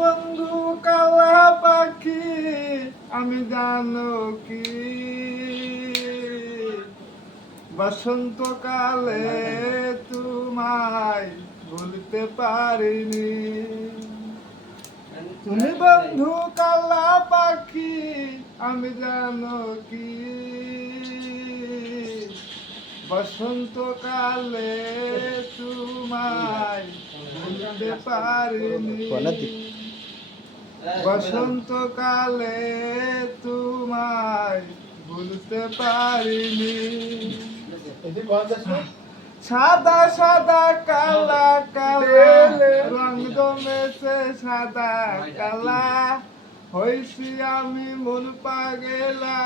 বন্ধু কালা পাখি আমি জানো কি বসন্তকালে তোমায় ভুলতে পারিনি। তুমি বন্ধু কালা পাখি আমি জানো কি বসন্তকালে তোমায় ভুলতে পারিনি। বসন্তকালে তোমায় ভুলতে পারিনি। সাদা সাদা কালা কালা রং জমেছে সাদা কালা হইছি আমি মন পাগেলা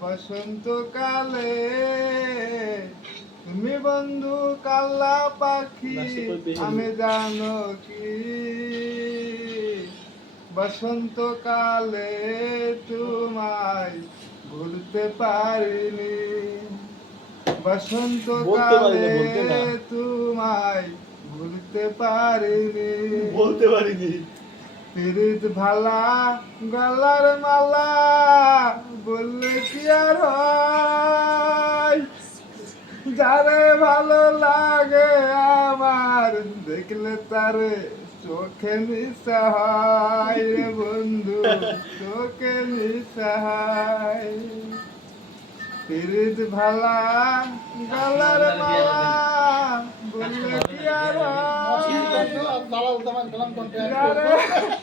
বসন্তকালে। তুমি বন্ধু কালা পাখি আমি জানো কি বসন্তকালে তোমায় ভুলতে পারিনি। বসন্তকালে তোমায় ভুলতে পারিনি। পিরিত ভালা গলার মালা বললে কি আর হয়, যারে ভালো লাগে আমার দেখলে তারে চোখে নিশা হয় রে বন্ধু, চোখে নিশা হয়। পিরিত ভালা গলার মালা বললে কি আর হয়, যারে